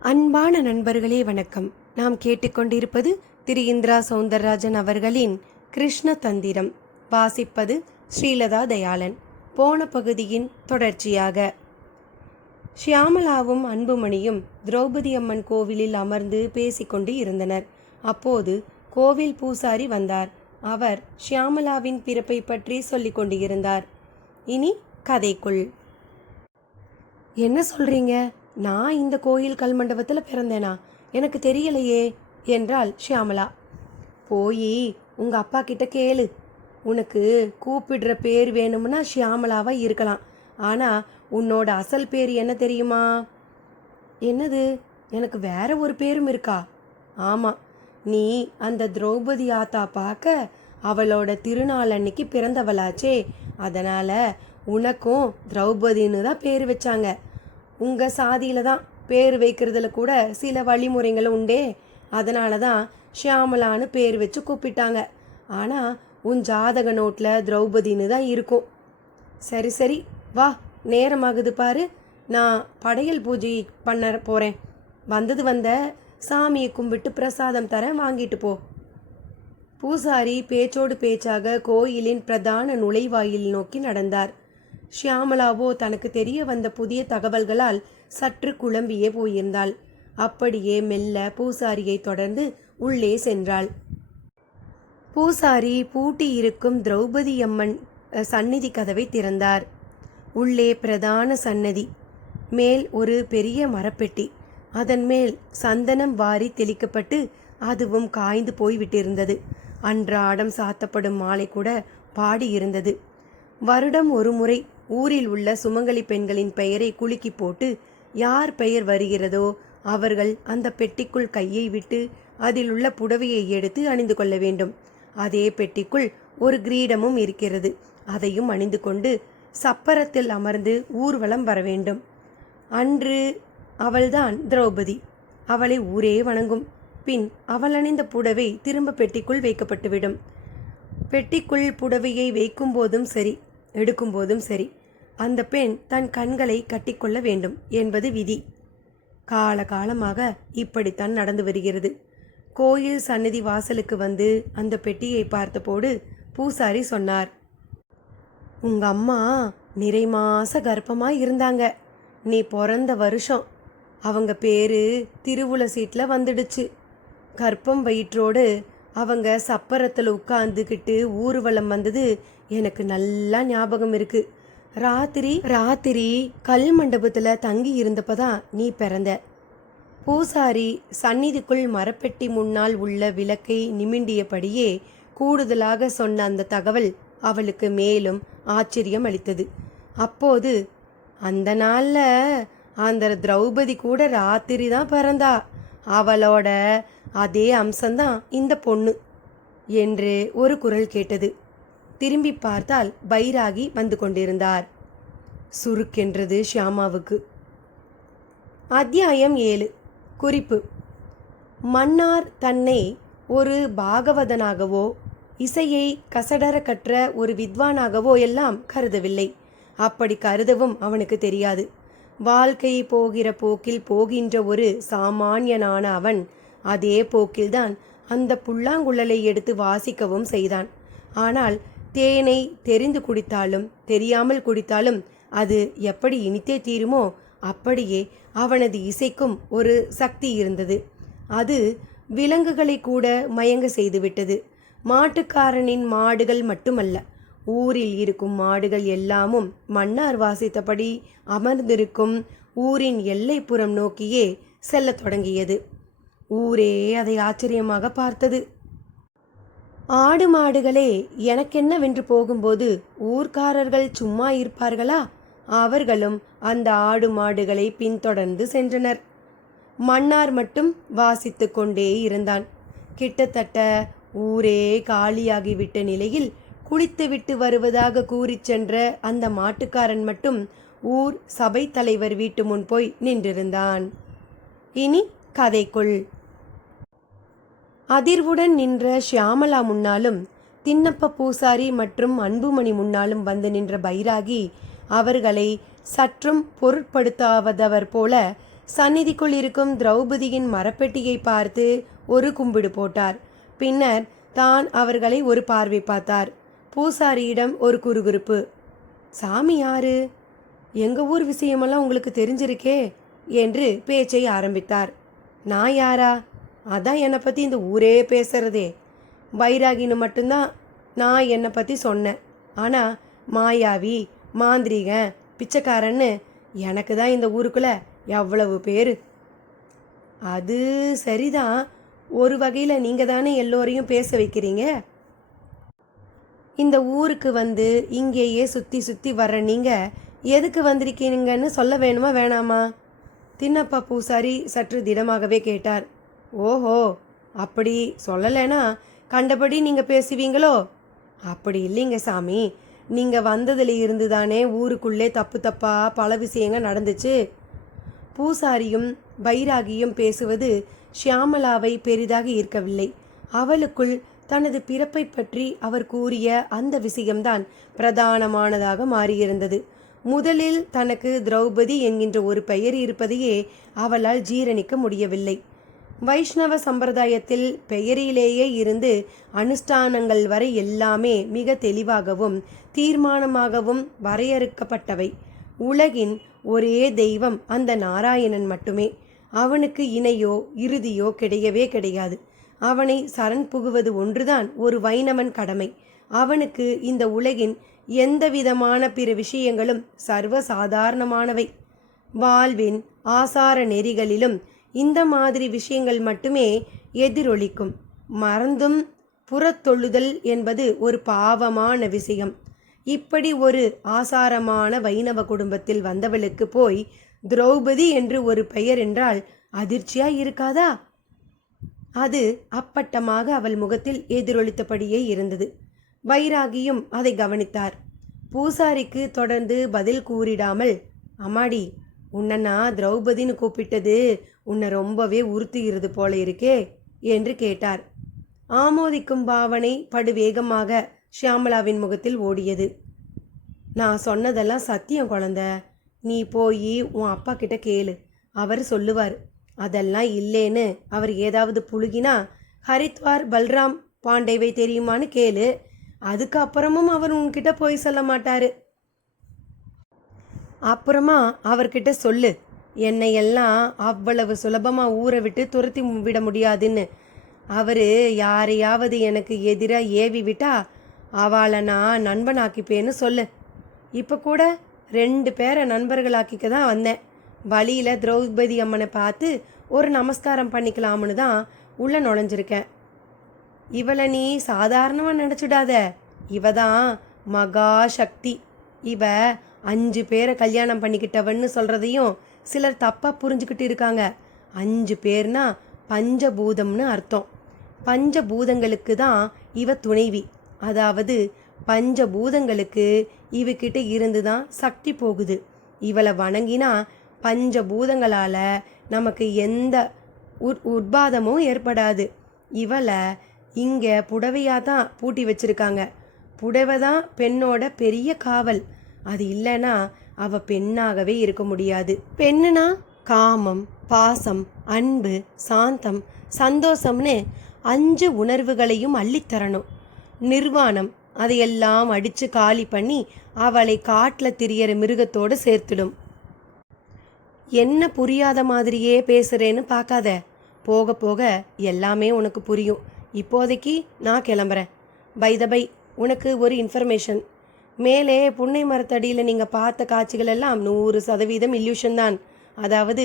அன்பான நண்பர்களே வணக்கம். நாம் கேட்டுக்கொண்டிருப்பது திரு இந்திரா சௌந்தரராஜன் அவர்களின் கிருஷ்ண தந்திரம். வாசிப்பது ஸ்ரீலதா தயாளன். போன பகுதியின் தொடர்ச்சியாக ஷியாமளாவும் அன்புமணியும் திரௌபதி அம்மன் கோவிலில் அமர்ந்து பேசிக்கொண்டு இருந்தனர். அப்போது கோவில் பூசாரி வந்தார். அவர் ஷியாமளாவின் பிறப்பை பற்றி சொல்லிக் கொண்டு இருந்தார். இனி கதைக்குள். என்ன சொல்றீங்க? நான் இந்த கோயில் கல்மண்டபத்தில் பிறந்தேனா? எனக்கு தெரியலையே என்றாள் ஷியாமளா. போய் உங்க அப்பா கிட்ட கேளு. உனக்கு கூப்பிடுற பேர் வேணும்னா ஷியாமளாவா இருக்கலாம். ஆனா உன்னோட அசல் பேர் என்ன தெரியுமா? என்னது? எனக்கு வேற ஒரு பேரும் இருக்கா? ஆமா, நீ அந்த திரௌபதி ஆத்தா பார்க்க அவளோட திருநாள் அன்னைக்கு பிறந்தவளாச்சே. அதனால உனக்கும் திரௌபதின்னு தான் பேர் வச்சாங்க. உங்கள் சாதியில் தான் பேர் வைக்கிறதுல கூட சில வழிமுறைகள் உண்டே. அதனால தான் ஷியாமலான்னு பேர் வச்சு கூப்பிட்டாங்க. ஆனால் உன் ஜாதக நோட்டில் திரௌபதின்னு தான் இருக்கும். சரி சரி, வா, நேரமாகுது பாரு. நான் படையல் பூஜை பண்ண போகிறேன். வந்த சாமியை கும்பிட்டு பிரசாதம் தரேன், வாங்கிட்டு போ. பூசாரி பேச்சோடு பேச்சாக கோயிலின் பிரதான நுழைவாயில் நோக்கி நடந்தார். ஷியாமளாவோ தனக்கு தெரிய வந்த புதிய தகவல்களால் சற்று குழம்பியே போயிருந்தாள். அப்படியே மெல்ல பூசாரியை தொடர்ந்து உள்ளே சென்றாள். பூசாரி பூட்டி இருக்கும் திரௌபதி அம்மன் சந்நிதி கதவை திறந்தார். உள்ளே பிரதான சன்னதி. மேல் ஒரு பெரிய மரப்பெட்டி. அதன் மேல் சந்தனம் வாரி தெளிக்கப்பட்டு அதுவும் காய்ந்து போய்விட்டிருந்தது. அன்றாடம் சாத்தப்படும் மாலை கூட பாடியிருந்தது. வருடம் ஒரு முறை ஊரில் உள்ள சுமங்கலி பெண்களின் பெயரை குலுக்கி போட்டு யார் பெயர் வருகிறதோ அவர்கள் அந்த பெட்டிக்குள் கையை விட்டு அதில் உள்ள புடவையை எடுத்து அணிந்து கொள்ள வேண்டும். அதே பெட்டிக்குள் ஒரு கிரீடமும் இருக்கிறது. அதையும் அணிந்து கொண்டு சப்பரத்தில் அமர்ந்து ஊர்வலம் வர வேண்டும். அன்று அவள்தான் திரௌபதி. அவளை ஊரே வணங்கும். பின் அவள் அணிந்த புடவை திரும்ப பெட்டிக்குள் வைக்கப்பட்டுவிடும். பெட்டிக்குள் புடவையை வைக்கும் போதும் சரி, எடுக்கும் போதும் சரி, அந்த பெண் தன் கண்களை கட்டிக்கொள்ள வேண்டும் என்பது விதி. காலகாலமாக இப்படித்தான் நடந்து வருகிறது. கோயில் சன்னதி வாசலுக்கு வந்து அந்த பெட்டியை பார்த்தபோது பூசாரி சொன்னார், உங்க அம்மா நிறை மாச கர்ப்பமாக இருந்தாங்க. நீ பிறந்த வருஷம் அவங்க பேரு திருவுள சீட்டில் வந்துடுச்சு. கர்ப்பம் வயிற்றோடு அவங்க சப்பரத்தில் உட்காந்துக்கிட்டு ஊர்வலம் வந்தது எனக்கு நல்லா ஞாபகம் இருக்கு. ராத்திரி கல் மண்டபத்தில் தங்கி இருந்தப்பதான் நீ பிறந்த. பூசாரி சந்நிதிக்குள் மரப்பெட்டி முன்னால் உள்ள விளக்கை நிமிண்டியபடியே கூடுதலாக சொன்ன அந்த தகவல் அவளுக்கு மேலும் ஆச்சரியம் அளித்தது. அப்போது, அந்த நாளில் அந்த திரௌபதி கூட ராத்திரி தான் பிறந்தா. அவளோட அதே அம்சம்தான் இந்த பொண்ணு என்று ஒரு குரல் கேட்டது. திரும்பி பார்த்தால் பைராகி வந்து கொண்டிருந்தார். சுருக்கென்றது ஷியாமாவுக்கு. அத்தியாயம் 7. குறிப்பு: மன்னார் தன்னை ஒரு பாகவதனாகவோ இசையை கசடர கற்ற ஒரு வித்வானாகவோ எல்லாம் கருதவில்லை. அப்படி கருதவும் அவனுக்கு தெரியாது. வாழ்க்கை போகிற போக்கில் போகின்ற ஒரு சாமானியனான அவன் அதே போக்கில்தான் அந்த புல்லாங்குழலை எடுத்து வாசிக்கவும் செய்தான். ஆனால் தேனை தெரிந்து குடித்தாலும் தெரியாமல் குடித்தாலும் அது எப்படி இனித்தே தீருமோ அப்படியே அவனது இசைக்கும் ஒரு சக்தி இருந்தது. அது விலங்குகளை கூட மயங்க செய்துவிட்டது. மாட்டுக்காரனின் மாடுகள் மட்டுமல்ல, ஊரில் இருக்கும் மாடுகள் எல்லாமும் மன்னார் வாசித்தபடி அமர்ந்திருக்கும் ஊரின் எல்லைப்புறம் நோக்கியே செல்லத் தொடங்கியது. ஊரே அதை ஆச்சரியமாக பார்த்தது. ஆடு மாடுகளே எனக்கென்னவென்று போகும்போது ஊர்க்காரர்கள் சும்மா இருப்பார்களா? அவர்களும் அந்த ஆடு மாடுகளை பின்தொடர்ந்து சென்றனர். மன்னார் மட்டும் வாசித்து கொண்டே இருந்தான். கிட்டத்தட்ட ஊரே காலியாகிவிட்ட நிலையில் குளித்துவிட்டு வருவதாக கூறி சென்ற அந்த மாட்டுக்காரன் மட்டும் ஊர் சபை தலைவர் வீட்டு முன் போய் நின்றிருந்தான். இனி கதைக்குள். அதிர்வுடன் நின்ற ஷியாமளா முன்னாலும் தின்னப்ப பூசாரி மற்றும் அன்புமணி முன்னாலும் வந்து நின்ற பைராகி அவர்களை சற்றும் பொருட்படுத்தாதவர் போல சந்நிதிக்குள் இருக்கும் திரௌபதியின் மரப்பெட்டியை பார்த்து ஒரு கும்பிடு போட்டார். பின்னர் தான் அவர்களை ஒரு பார்வை பார்த்தார். பூசாரியிடம் ஒரு குறுகுறுப்பு. சாமி யாரு? எங்க ஊர் விஷயமெல்லாம் உங்களுக்கு தெரிஞ்சிருக்கே என்று பேச்சை ஆரம்பித்தார். நான் யாரா? அதான் என்னை பற்றி இந்த ஊரே பேசுறதே. பைராகின்னு மட்டும்தான் நான் என்னை பற்றி சொன்னேன். ஆனால் மாயாவி, மாந்திரிகன், பிச்சைக்காரன்னு எனக்கு தான் இந்த ஊருக்குள்ளே எவ்வளவு பேர். அது சரிதான். ஒரு வகையில் நீங்கள் தானே எல்லோரையும் பேச வைக்கிறீங்க. இந்த ஊருக்கு வந்து இங்கேயே சுற்றி சுற்றி வர்ற நீங்கள் எதுக்கு வந்திருக்கீங்கன்னு சொல்ல வேணுமா வேணாமா? தின்னப்பா பூசாரி சற்று திடமாகவே கேட்டார். ஓஹோ, அப்படி சொல்லலைன்னா கண்டபடி நீங்கள் பேசுவீங்களோ? அப்படி இல்லைங்க சாமி, நீங்கள் வந்ததில் இருந்து தானே ஊருக்குள்ளே தப்பு தப்பாக பல விஷயங்கள் நடந்துச்சு. பூசாரியும் பைராகியும் பேசுவது ஷியாமளாவை பெரிதாக ஈர்க்கவில்லை. அவளுக்குள் தனது பிறப்பை பற்றி அவர் கூறிய அந்த விஷயம்தான் பிரதானமானதாக மாறியிருந்தது. முதலில் தனக்கு திரௌபதி என்கின்ற ஒரு பெயர் இருப்பதையே அவளால் ஜீரணிக்க முடியவில்லை. வைஷ்ணவ சம்பிரதாயத்தில் பெயரிலேயே இருந்து அனுஷ்டானங்கள் வரை எல்லாமே மிக தெளிவாகவும் தீர்மானமாகவும் வரையறுக்கப்பட்டவை. உலகின் ஒரே தெய்வம் அந்த நாராயணன் மட்டுமே. அவனுக்கு இணையோ இறுதியோ கிடையவே கிடையாது. அவனை சரண் புகுவது ஒன்றுதான் ஒரு வைணவன் கடமை. அவனுக்கு இந்த உலகின் எந்தவிதமான பிற விஷயங்களும் சர்வசாதாரணமானவை. வாழ்வின் ஆசார நெறிகளிலும் இந்த மாதிரி விஷயங்கள் மட்டுமே எதிரொலிக்கும். மறந்தும் புறத்தொழுதல் என்பது ஒரு பாவமான விஷயம். இப்படி ஒரு ஆசாரமான வைணவ குடும்பத்தில் வந்தவளுக்கு போய் திரௌபதி என்று ஒரு பெயர் என்றால் அதிர்ச்சியாய் இருக்காதா? அது அப்பட்டமாக அவள் முகத்தில் எதிரொலித்தபடியே இருந்தது. வைராகியும் அதை கவனித்தார். பூசாரிக்கு தொடர்ந்து பதில் கூறிடாமல், அம்மாடி, உன்னை நான் திரௌபதின்னு கூப்பிட்டது உன்னை ரொம்பவே உறுத்துகிறது போல இருக்கே என்று கேட்டார். ஆமோதிக்கும் பாவனை படுவேகமாக ஷியாமளாவின் முகத்தில் ஓடியது. நான் சொன்னதெல்லாம் சத்தியம் குழந்த. நீ போய் உன் அப்பா கிட்ட கேளு, அவர் சொல்லுவார். அதெல்லாம் இல்லேன்னு அவர் ஏதாவது புழுகினா ஹரித்வார் பல்ராம் பாண்டேவை தெரியுமான்னு கேளு. அதுக்கப்புறமும் அவர் உன்கிட்ட போய் சொல்ல மாட்டாரு. அப்புறமா அவர்கிட்ட சொல்லு, என்னையெல்லாம் அவ்வளவு சுலபமாக ஊரை விட்டு துரத்தி விட முடியாதுன்னு. அவர் யாரையாவது எனக்கு எதிராக ஏவி விட்டா அவளை நான் நண்பனாக்கிப்பேன்னு சொல்லு. இப்போ கூட 2 பேரை நண்பர்களாக்கிக்க தான் வந்தேன். வழியில் திரௌபதி அம்மனை பார்த்து ஒரு நமஸ்காரம் பண்ணிக்கலாம்னு தான் உள்ளே நுழைஞ்சிருக்கேன். இவளை நீ சாதாரணமாக நினச்சிடாத. இவ தான் மகா சக்தி. இவ 5 பேரை கல்யாணம் பண்ணிக்கிட்டவன்னு சொல்கிறதையும் சிலர் தப்பாக புரிஞ்சுக்கிட்டு இருக்காங்க. 5 பேர்னா பஞ்சபூதம்னு அர்த்தம். பஞ்சபூதங்களுக்கு தான் இவ துணைவி. அதாவது பஞ்சபூதங்களுக்கு இவகிட்ட இருந்து தான் சக்தி போகுது. இவளை வணங்கினா பஞ்சபூதங்களால் நமக்கு எந்த உட்பாதமும் ஏற்படாது. இவளை இங்கே புடவையாக தான் பூட்டி வச்சிருக்காங்க. புடவை தான் பெண்ணோட பெரிய காவல். அது இல்லைன்னா அவ பெண்ணாகவே இருக்க முடியாது. பெண்ணுனா காமம், பாசம், அன்பு, சாந்தம், சந்தோஷம்னு 5 உணர்வுகளையும் அள்ளித்தரணும். நிர்வாணம் அதையெல்லாம் அடித்து காலி பண்ணி அவளை காட்டில் திரியற மிருகத்தோடு சேர்த்துடும். என்ன புரியாத மாதிரியே பேசுகிறேன்னு பார்க்காத. போக போக எல்லாமே உனக்கு புரியும். இப்போதைக்கு நான் கிளம்புறேன். பை த பை, உனக்கு ஒரு இன்ஃபர்மேஷன். மேலே புன்னை மரத்தடியில் நீங்கள் பார்த்த காட்சிகள் எல்லாம் 100% இல்யூஷன் தான். அதாவது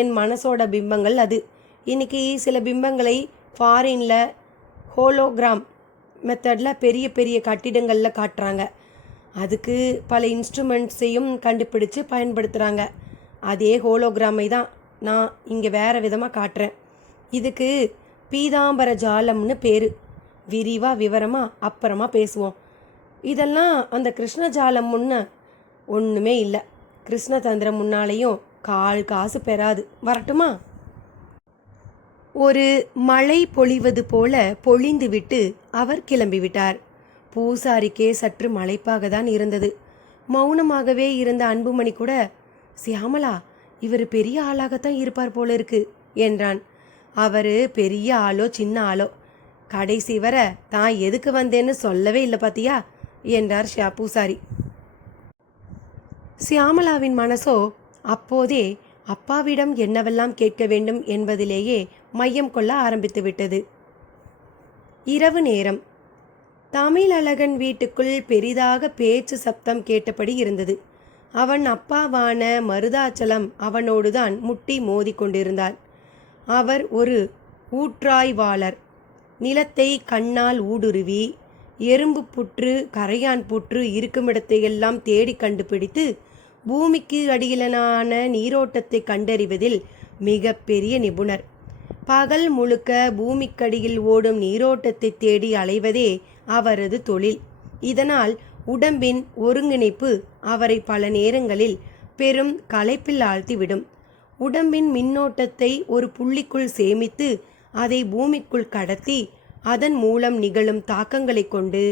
என் மனசோட பிம்பங்கள். அது இன்றைக்கி சில பிம்பங்களை ஃபாரினில் ஹோலோகிராம் மெத்தடில் பெரிய பெரிய கட்டிடங்களில் காட்டுறாங்க. அதுக்கு பல இன்ஸ்ட்ருமெண்ட்ஸையும் கண்டுபிடிச்சு பயன்படுத்துகிறாங்க. அதே ஹோலோகிராமை தான் நான் இங்கே வேறு விதமாக காட்டுறேன். இதுக்கு பீதாம்பர ஜாலம்னு பேர். விரிவாக விவரமாக அப்புறமா பேசுவோம். இதெல்லாம் அந்த கிருஷ்ண ஜாலம் முன்ன ஒன்றுமே இல்லை. கிருஷ்ண தந்திரம் முன்னாலேயும் கால் காசு பெறாது. வரட்டுமா? ஒரு மழை பொழிவது போல பொழிந்துவிட்டு அவர் கிளம்பிவிட்டார். பூசாரிக்கே சற்று மலைப்பாக தான் இருந்தது. மௌனமாகவே இருந்த அன்புமணி கூட, சியாமலா, இவர் பெரிய ஆளாகத்தான் இருப்பார் போல இருக்கு என்றான். அவரு பெரிய ஆளோ சின்ன ஆளோ, கடைசி வர தான் எதுக்கு வந்தேன்னு சொல்லவே இல்லை பாத்தியா என்றார் பூசாரி. சியாமளாவின் மனசோ அப்போதே அப்பாவிடம் என்னவெல்லாம் கேட்க வேண்டும் என்பதிலேயே மையம் கொள்ள ஆரம்பித்து விட்டது. இரவு நேரம். தமிழழகன் வீட்டுக்குள் பெரிதாக பேச்சு சப்தம் கேட்டபடி இருந்தது. அவன் அப்பாவான மருதாச்சலம் அவனோடுதான் முட்டி மோதி கொண்டிருந்தார். அவர் ஒரு ஊற்றாய்வாளர். நிலத்தை கண்ணால் ஊடுருவி எறும்பு புற்று கரையான் புற்று இருக்குமிடத்தையெல்லாம் தேடி கண்டுபிடித்து பூமிக்கு அடியிலான நீரோட்டத்தை கண்டறிவதில் மிக பெரிய நிபுணர். பகல் முழுக்க பூமிக்கடியில் ஓடும் நீரோட்டத்தை தேடி அலைவதே அவரது தொழில். இதனால் உடம்பின் ஒருங்கிணைப்பு அவரை பல நேரங்களில் பெரும் களைப்பில் ஆழ்த்திவிடும். உடம்பின் மின்னோட்டத்தை ஒரு புள்ளிக்குள் சேமித்து அதை பூமிக்குள் கடத்தி அதன் மூலம் நிகழும் தாக்கங்களை கொண்டு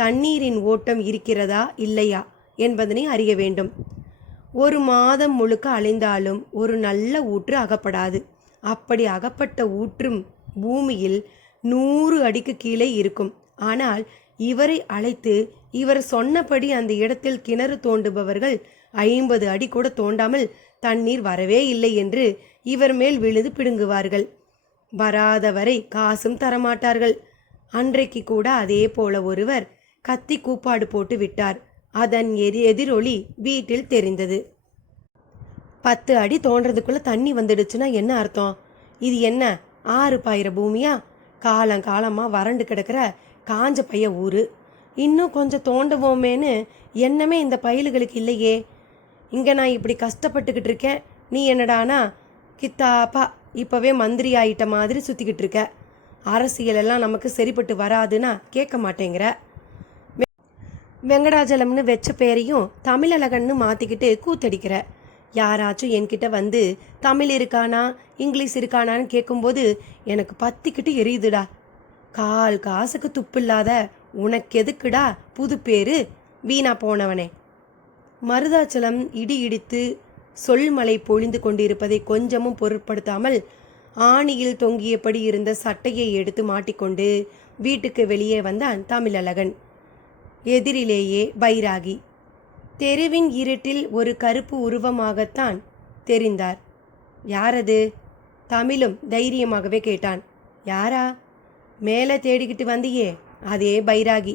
தண்ணீரின் ஓட்டம் இருக்கிறதா இல்லையா என்பதனை அறிய வேண்டும். ஒரு மாதம் முழுக்க அலைந்தாலும் ஒரு நல்ல ஊற்று அகப்படாது. அப்படி அகப்பட்ட ஊற்றும் பூமியில் 100 அடிக்கு கீழே இருக்கும். ஆனால் இவரை அழைத்து இவர் சொன்னபடி அந்த இடத்தில் கிணறு தோண்டுபவர்கள் 50 அடி கூட தோண்டாமல் தண்ணீர் வரவே இல்லை என்று இவர் மேல் விழுது பிடுங்குவார்கள். வராதவரை காசும் தரமாட்டார்கள். அன்றைக்கு கூட அதே போல ஒருவர் கத்தி கூப்பாடு போட்டு விட்டார். அதன் எதிரொலி வீட்டில் தெரிந்தது. 10 அடி தோன்றதுக்குள்ள தண்ணி வந்துடுச்சுன்னா என்ன அர்த்தம்? இது என்ன ஆறு பாயிர பூமியா? காலங்காலமா வறண்டு கிடக்கிற காஞ்ச பைய ஊரு. இன்னும் கொஞ்சம் தோண்டுவோமேன்னு எண்ணமே இந்த பயலுகளுக்கு இல்லையே. இங்கே நான் இப்படி கஷ்டப்பட்டுக்கிட்டு இருக்கேன், நீ என்னடானா கித்தாப்பா இப்போவே மந்திரி ஆயிட்ட மாதிரி சுற்றிக்கிட்டு இருக்க. அரசியலெல்லாம் நமக்கு சரிப்பட்டு வராதுன்னா கேட்க மாட்டேங்கிற. வெங்கடாஜலம்னு வெச்ச பேரையும் தமிழழகன்னு மாற்றிக்கிட்டு கூத்தடிக்கிற. யாராச்சும் என்கிட்ட வந்து தமிழ் இருக்கானா இங்கிலீஷ் இருக்கானான்னு கேட்கும்போது எனக்கு பத்திக்கிட்டு எரியுதுடா. கால் காசுக்கு துப்பில்லாத உனக்கு எதுக்குடா புது பேரு, வீணா போனவனே. மருதாச்சலம் இடி இடித்து சொல்மலை பொழிந்து கொண்டிருப்பதை கொஞ்சமும் பொருட்படுத்தாமல் ஆணியில் தொங்கியபடி இருந்த சட்டையை எடுத்து மாட்டிக்கொண்டு வீட்டுக்கு வெளியே வந்தான் தமிழழகன். எதிரிலேயே பைராகி. தெருவின் இருட்டில் ஒரு கருப்பு உருவமாகத்தான் தெரிந்தார். யாரது? தமிழும் தைரியமாகவே கேட்டான். யாரா? மேலே தேடிக்கிட்டு வந்தியே அதே பைராகி.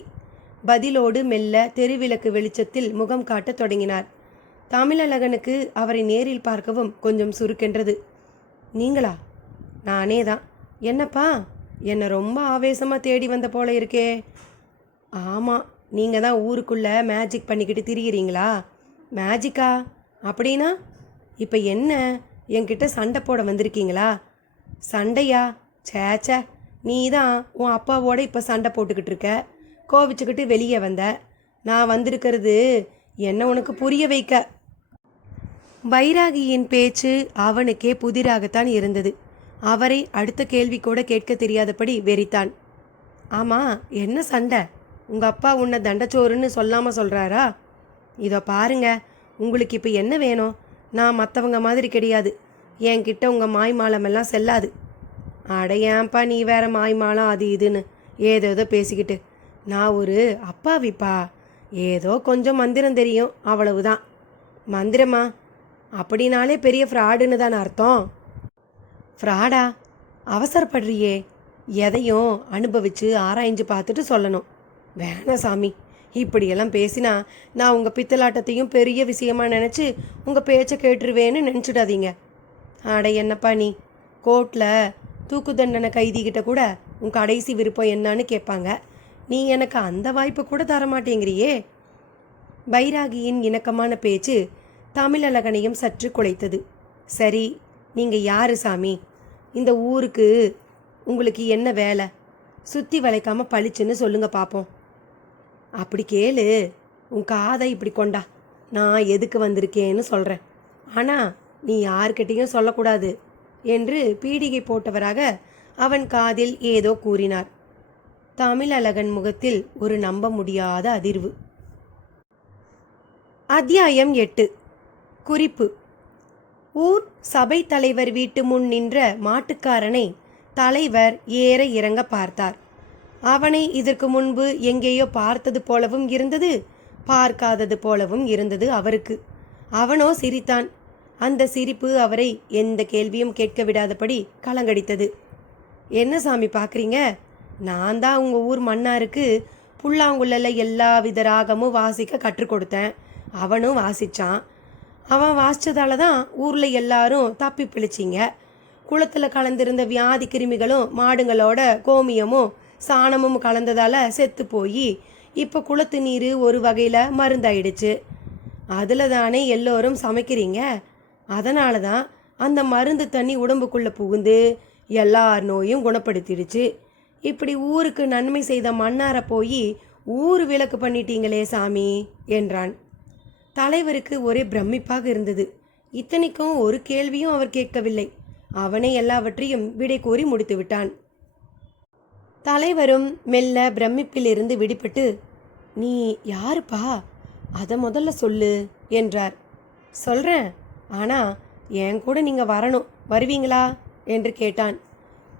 பதிலோடு மெல்ல தெருவிளக்கு வெளிச்சத்தில் முகம் காட்டத் தொடங்கினார். தமிழழகனுக்கு அவரை நேரில் பார்க்கவும் கொஞ்சம் சுருக்கென்றது. நீங்களா? நானே தான். என்னப்பா, என்னை ரொம்ப ஆவேசமாக தேடி வந்த போல இருக்கே. ஆமாம், நீங்கள் தான் ஊருக்குள்ளே மேஜிக் பண்ணிக்கிட்டு திரியிறீங்களா? மேஜிக்கா? அப்படின்னா இப்போ என்ன, என்கிட்ட சண்டை போட வந்திருக்கீங்களா? சண்டையா? சேச்சே, நீ தான் உன் அப்பாவோட இப்போ சண்டை போட்டுக்கிட்டு இருக்க. கோவிச்சுக்கிட்டு வெளியே வந்த. நான் வந்திருக்கிறது என்ன உனக்கு புரிய வைக்க. பைராகியின் பேச்சு அவனுக்கே புதிராகத்தான் இருந்தது. அவரை அடுத்த கேள்வி கூட கேட்க தெரியாதபடி வெறித்தான். ஆமாம், என்ன சண்டை? உங்கள் அப்பா உன்னை தண்டச்சோறுன்னு சொல்லாமல் சொல்கிறாரா? இதோ பாருங்க, உங்களுக்கு இப்போ என்ன வேணும்? நான் மற்றவங்க மாதிரி கிடையாது. என்கிட்ட உங்கள் மாய்மாலமெல்லாம் செல்லாது. அடையான்ப்பா, நீ வேற மாய்மாலம் அது இதுன்னு ஏதோ பேசிக்கிட்டு. நான் ஒரு அப்பாவிப்பா. ஏதோ கொஞ்சம் மந்திரம் தெரியும், அவ்வளவுதான். மந்திரமா? அப்படின்னாலே பெரிய ஃப்ராடுன்னு தானே அர்த்தம். ஃப்ராடா? அவசரப்படுறியே. எதையும் அனுபவித்து ஆராய்ஞ்சு பார்த்துட்டு சொல்லணும். வேணாம் சாமி, இப்படியெல்லாம் பேசினா நான் உங்கள் பித்தலாட்டத்தையும் பெரிய விஷயமா நினச்சி உங்கள் பேச்சை கேட்டுருவேன்னு நினச்சிடாதீங்க. அட என்னப்பா நீ, கோர்ட்டில் தூக்கு தண்டனை கைதிக்கிட்ட கூட உன் கடைசி விருப்பம் என்னன்னு கேட்பாங்க. நீ எனக்கு அந்த வாய்ப்பை கூட தரமாட்டேங்கிறியே. பைராகியின் இணக்கமான பேச்சு தமிழழகனையும் சற்று குலைத்தது. சரி, நீங்கள் யாரு சாமி? இந்த ஊருக்கு உங்களுக்கு என்ன வேலை? சுற்றி வளைக்காமல் பளிச்சுன்னு சொல்லுங்க பார்ப்போம். அப்படி கேளு, உன் காதை இப்படி கொண்டா. நான் எதுக்கு வந்திருக்கேன்னு சொல்கிறேன். ஆனால் நீ யார்கிட்டையும் சொல்லக்கூடாது என்று பீடிகை போட்டவராக அவன் காதில் ஏதோ கூறினார். தமிழழகன் முகத்தில் ஒரு நம்ப முடியாத அதிர்வு. அத்தியாயம் 8. குறிப்பு. ஊர் சபை தலைவர் வீட்டு முன் நின்ற மாட்டுக்காரனை தலைவர் ஏற இறங்க பார்த்தார். அவனை இதற்கு முன்பு எங்கேயோ பார்த்தது போலவும் இருந்தது, பார்க்காதது போலவும் இருந்தது அவருக்கு. அவனோ சிரித்தான். அந்த சிரிப்பு அவரை எந்த கேள்வியும் கேட்க விடாதபடி கலங்கடித்தது. என்ன சாமி பார்க்குறீங்க? நான் தான் உங்கள் ஊர் மன்னாருக்கு புல்லாங்குழல எல்லா வித ராகமும் வாசிக்க கற்றுக் கொடுத்தேன். அவனும் வாசித்தான். அவன் வாசித்ததால தான் ஊரில் எல்லாரும் தப்பி பிழைச்சிங்க. குளத்தில் கலந்திருந்த வியாதி கிருமிகளும் மாடுங்களோட கோமியமும் சாணமும் கலந்ததால் செத்து போய் இப்போ குளத்து நீர் ஒரு வகையில் மருந்தாயிடுச்சு. அதில் தானே எல்லோரும் சமைக்கிறீங்க. அதனால தான் அந்த மருந்து தண்ணி உடம்புக்குள்ளே புகுந்து எல்லார் நோயும் குணப்படுத்திடுச்சு. இப்படி ஊருக்கு நன்மை செய்த மன்னாரை போய் ஊர் விளக்கு பண்ணிட்டீங்களே சாமி என்றான். தலைவருக்கு ஒரே பிரமிப்பாக இருந்தது. இத்தனைக்கும் ஒரு கேள்வியும் அவர் கேட்கவில்லை. அவனே எல்லாவற்றையும் விடை கூறி முடித்து விட்டான். தலைவரும் மெல்ல பிரமிப்பிலிருந்து விடுபட்டு, நீ யாருப்பா, அதை முதல்ல சொல்லு என்றார். சொல்கிறேன், ஆனால் என் கூட நீங்கள் வரணும், வருவீங்களா என்று கேட்டான்.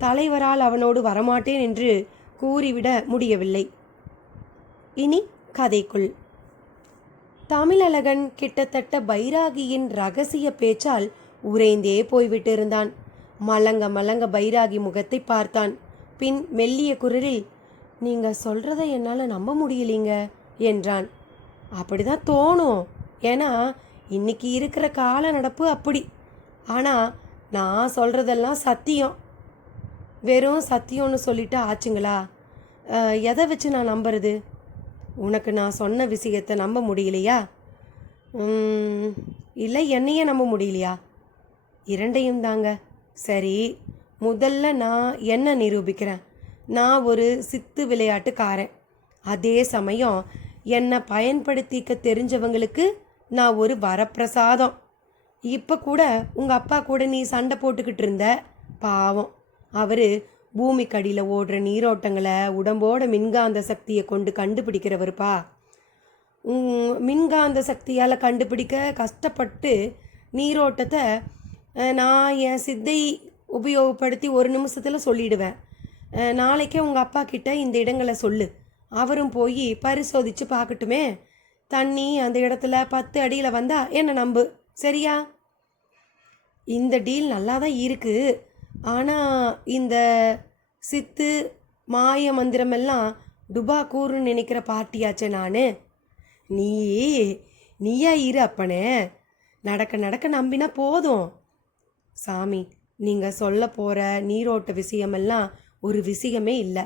தலைவரால் அவனோடு வரமாட்டேன் என்று கூறிவிட முடியவில்லை. இனி கதைக்குள். தமிழழகன் கிட்டத்தட்ட பைராகியின் ரகசிய பேச்சால் உறைந்தே போய்விட்டிருந்தான். மலங்க மலங்க பைராகி முகத்தை பார்த்தான். பின் மெல்லிய குரலில், நீங்கள் சொல்கிறத என்னால் நம்ப முடியலீங்க என்றான். அப்படிதான் தோணும், ஏன்னா இன்னைக்கு இருக்கிற கால நடப்பு அப்படி. ஆனால் நான் சொல்கிறதெல்லாம் சத்தியம். வெறும் சத்தியம்னு சொல்லிட்டு ஆச்சுங்களா? எதை வச்சு நான் நம்புறது? உனக்கு நான் சொன்ன விஷயத்தை நம்ப முடியலையா? இல்லை என்னையே நம்ப முடியலையா? இரண்டையும் தாங்க. சரி, முதல்ல நான் என்ன நிரூபிக்கிறேன். நான் ஒரு சித்து விளையாட்டுக்காரன். அதே சமயம் என்னை பயன்படுத்திக்க தெரிஞ்சவங்களுக்கு நான் ஒரு வரப்பிரசாதம். இப்போ கூட உங்கள் அப்பா கூட நீ சண்டை போட்டுக்கிட்டு இருந்த. பாவம், அவர் பூமிக்கடியில் ஓடுற நீரோட்டங்களை உடம்போட மின்காந்த சக்தியை கொண்டு கண்டுபிடிக்கிறவருப்பா. மின்காந்த சக்தியால் கண்டுபிடிக்க கஷ்டப்பட்டு நீரோட்டத்தை நான் என் சித்தை உபயோகப்படுத்தி ஒரு நிமிஷத்தில் சொல்லிடுவேன். நாளைக்கே உங்கள் அப்பா கிட்ட இந்த இடங்களை சொல்லு, அவரும் போய் பரிசோதித்து பார்க்கட்டுமே. தண்ணி அந்த இடத்துல 10 அடியில் வந்தால் என்ன நம்பு, சரியா? இந்த டீல் நல்லா தான் இருக்குது. ஆனால் இந்த சித்து மாய மந்திரமெல்லாம் டுபாக்கூர்னு நினைக்கிற பார்ட்டியாச்சே நான். நீயா இரு அப்பனே, நடக்க நடக்க நம்பினா போதும். சாமி, நீங்கள் சொல்ல போகிற நீரோட்ட விஷயமெல்லாம் ஒரு விஷயமே இல்லை.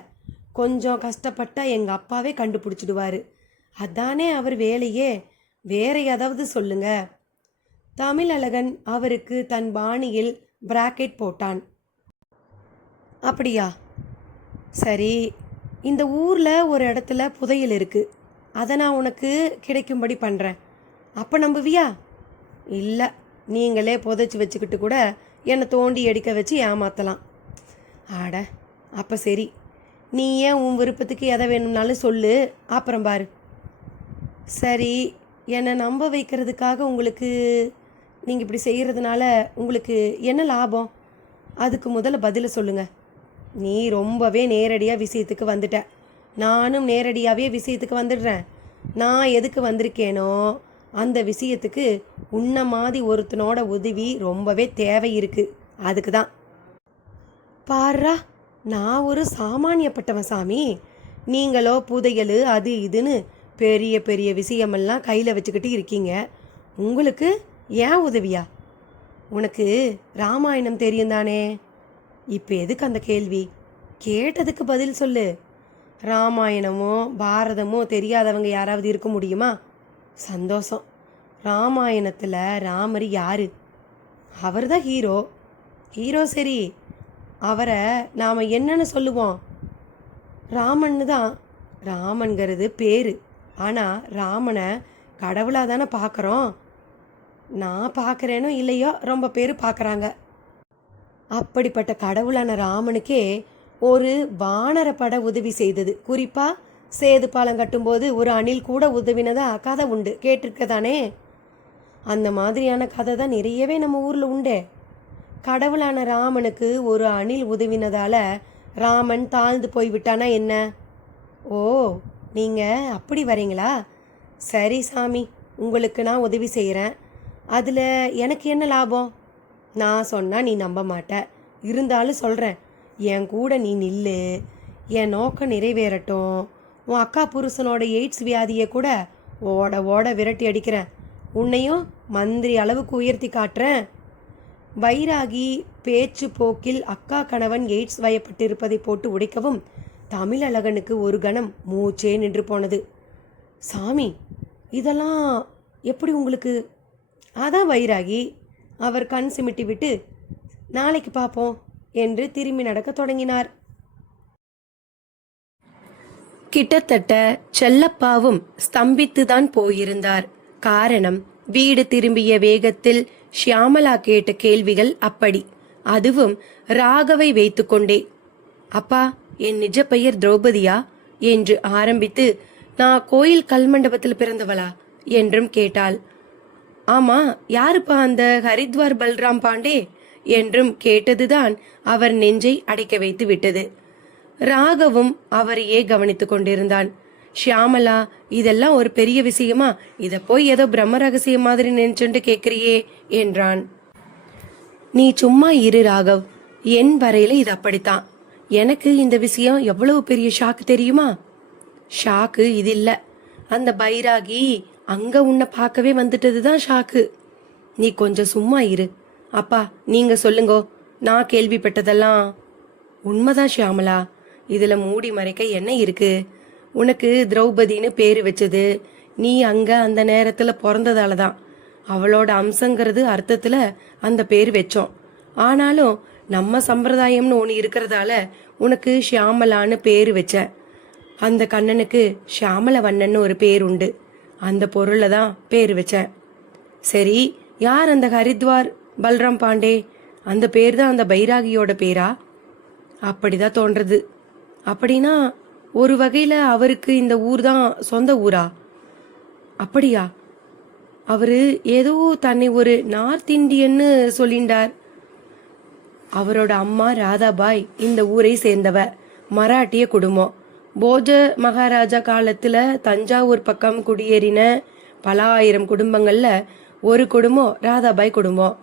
கொஞ்சம் கஷ்டப்பட்டால் எங்கள் அப்பாவே கண்டுபிடிச்சிடுவார். அதானே அவர் வேலையே. வேற ஏதாவது சொல்லுங்க. தமிழழகன் அவருக்கு தன் பாணியில் பிராக்கெட் போட்டான். அப்படியா? சரி, இந்த ஊரில் ஒரு இடத்துல புதையல் இருக்குது. அதை நான் உனக்கு கிடைக்கும்படி பண்ணுறேன். அப்போ நம்புவியா? இல்லை, நீங்களே புதைச்சி வச்சுக்கிட்டு கூட என்னை தோண்டி எடுக்க வச்சு ஏமாற்றலாம். ஆட, அப்போ சரி, நீ ஏன் உன் விருப்பத்துக்கு எதை வேணும்னாலும் சொல்லு, அப்புறம் பாரு. சரி, என்னை நம்ப வைக்கிறதுக்காக உங்களுக்கு நீங்கள் இப்படி செய்கிறதுனால உங்களுக்கு என்ன லாபம்? அதுக்கு முதல்ல பதில் சொல்லுங்கள். நீ ரொம்பவே நேரடியாக விஷயத்துக்கு வந்துட்ட. நானும் நேரடியாகவே விஷயத்துக்கு வந்துடுறேன். நான் எதுக்கு வந்திருக்கேனோ அந்த விஷயத்துக்கு உன்ன மாதிரி ஒருத்தனோட உதவி ரொம்பவே தேவை இருக்குது. அதுக்கு தான். பாரா, நான் ஒரு சாமானியப்பட்டவன் சாமி. நீங்களோ புதையல் அது இதுன்னு பெரிய பெரிய விஷயமெல்லாம் கையில் வச்சுக்கிட்டு இருக்கீங்க. உங்களுக்கு ஏன் உதவியா? உனக்கு ராமாயணம் தெரியும் தானே? இப்போ எதுக்கு அந்த கேள்வி? கேட்டதுக்கு பதில் சொல்லு. ராமாயணமோ பாரதமோ தெரியாதவங்க யாராவது இருக்க முடியுமா? சந்தோஷம். ராமாயணத்தில் ராமர் யார்? அவர் தான் ஹீரோ. ஹீரோ சரி, அவரை நாம் என்னன்னு சொல்லுவோம்? ராமன்னு தான். ராமன்கிறது பேர். ஆனால் ராமனை கடவுளாக தானே பார்க்குறோம். நான் பார்க்குறேனோ இல்லையோ ரொம்ப பேர் பார்க்குறாங்க. அப்படிப்பட்ட கடவுளான ராமனுக்கே ஒரு வானரப்படை உதவி செய்தது. குறிப்பாக சேது பாலம் கட்டும்போது ஒரு அணில் கூட உதவினதா கதை உண்டு, கேட்டிருக்க தானே? அந்த மாதிரியான கதை தான் நிறையவே நம்ம ஊரில் உண்டே. கடவுளான ராமனுக்கு ஒரு அணில் உதவினதால ராமன் தாழ்ந்து போய் விட்டானா என்ன? ஓ, நீங்கள் அப்படி வரீங்களா? சரி சாமி, உங்களுக்கு நான் உதவி செய்கிறேன். அதில் எனக்கு என்ன லாபம்? நான் சொன்னால் நீ நம்ப மாட்ட. இருந்தாலும் சொல்கிறேன், என் கூட நீ நில்லு. என் நோக்கம் நிறைவேறட்டும். உன் அக்கா புருஷனோட எய்ட்ஸ் வியாதியை கூட ஓட ஓட விரட்டி அடிக்கிறேன். உன்னையும் மந்திரி அளவுக்கு உயர்த்தி காட்டுறேன். வைராகி பேச்சு போக்கில் அக்கா கணவன் எய்ட்ஸ் வயப்பட்டிருப்பதை போட்டு உடைக்கவும் தமிழழகனுக்கு ஒரு கணம் மூச்சே நின்று போனது. சாமி, இதெல்லாம் எப்படி உங்களுக்கு? அதான் வைராகி. அவர் கண் சிமிட்டி விட்டு, நாளைக்கு பார்ப்போம் என்று திரும்பி நடக்க தொடங்கினார். கிட்டத்தட்ட செல்லப்பாவும் ஸ்தம்பித்துதான் போயிருந்தார். காரணம், வீடு திரும்பிய வேகத்தில் ஷியாமலா கேட்ட கேள்விகள் அப்படி. அதுவும் ராகவை வைத்துக்கொண்டே. அப்பா, என் நிஜ பெயர் திரௌபதியா என்று ஆரம்பித்து, நான் கோயில் கல்மண்டபத்தில் பிறந்தவளா என்றும் கேட்டாள். ஆமா, யாருப்பா அந்த ஹரித்வார் பல்ராம் பாண்டே என்றும் கேட்டதுதான் அவர் நெஞ்சை அடைக்க வைத்து விட்டது. ராகவும் அவரையே கவனித்துக் கொண்டிருந்தான். ஷியாமலா, இதெல்லாம் ஒரு பெரிய விஷயமா? இத போய் ஏதோ பிரம்ம ரகசியம் மாதிரி நினைச்சுட்டு கேக்குறியே என்றான். நீ சும்மா இரு ராகவ், என் வரையில இது அப்படித்தான். எனக்கு இந்த விஷயம் எவ்வளவு பெரிய ஷாக்கு தெரியுமா? ஷாக்கு இது இல்ல, அந்த பைராகி அங்க உன்னை பார்க்கவே வந்துட்டதுதான் ஷாக்கு. நீ கொஞ்சம் சும்மா இரு. அப்பா, நீங்க சொல்லுங்கோ. நான் கேள்விப்பட்டதெல்லாம் உண்மைதான் ஷியாமலா. இதுல மூடி மறைக்க என்ன இருக்கு? உனக்கு திரௌபதினு பேரு வச்சது நீ அங்க அந்த நேரத்துல பிறந்ததால தான். அவளோட அம்சங்கிறது அர்த்தத்துல அந்த பேர் வச்சோம். ஆனாலும் நம்ம சம்பிரதாயம்னு ஒன்று இருக்கிறதால உனக்கு ஷியாமலான்னு பேரு வச்சேன். அந்த கண்ணனுக்கு ஷியாமல வண்ணன்னு ஒரு பேர் உண்டு. அந்த பொருளை தான் பேர் வச்சேன். சரி, யார் அந்த ஹரித்வார் பல்ராம் பாண்டே? அந்த பேர் தான் அந்த பைராகியோட பேரா? அப்படிதான் தோன்றது. அப்படின்னா ஒரு வகையில அவருக்கு இந்த ஊர் தான் சொந்த ஊரா? அப்படியா? அவரு ஏதோ தன்னை ஒரு நார்த் இந்தியன்னு சொல்லிண்டார். அவரோட அம்மா ராதாபாய் இந்த ஊரை சேர்ந்தவ, மராட்டிய குடும்பம். போஜ மகாராஜா காலத்துல தஞ்சாவூர் பக்கம் குடியேறின பல ஆயிரம் குடும்பங்கள்ல ஒரு குடும்பம் ராதாபாய் குடும்பம்.